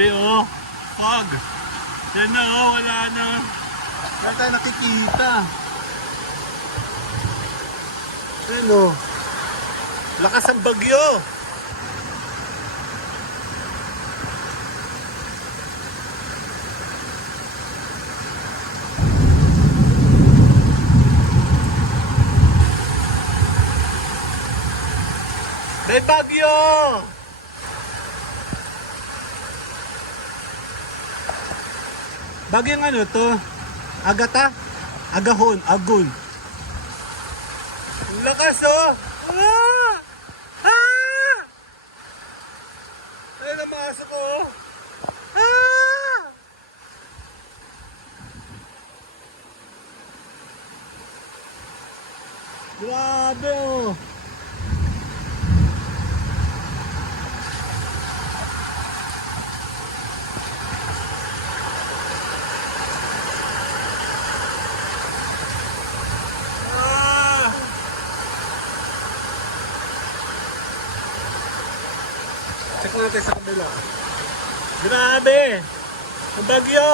Grabe oh. Fog. Yan na oh, wala na. Wala tayo nakikita. Ano? Lakas ang bagyo. May bagyo! Bagyong ano to? Agata? Agahon? Agun? Ang lakas oh! Ah! Ah! Ay, namasok ko oh! Ah! Grabe oh! Check natin sa kabila. Grabe! Ang bagyo!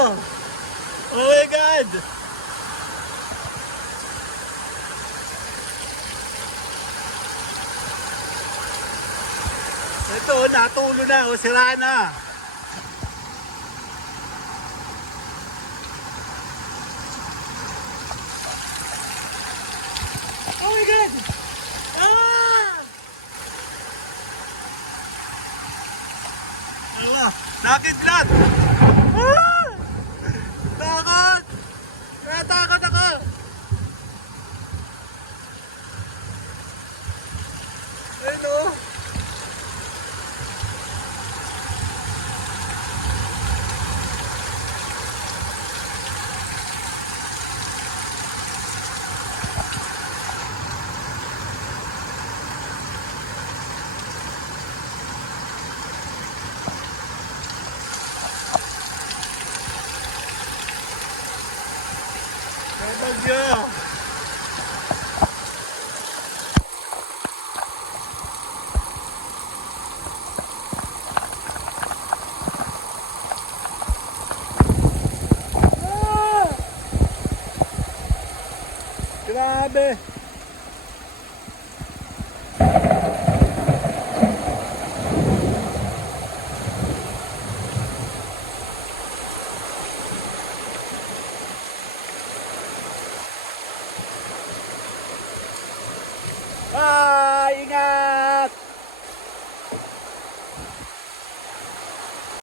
Oh my God! Ito, natulo na. O, sira na. Oh my God! Ah! Allah, nakidlat! Ah! Takot! Natakot ako! Ayun o! Bagyo! Ah! Grabe!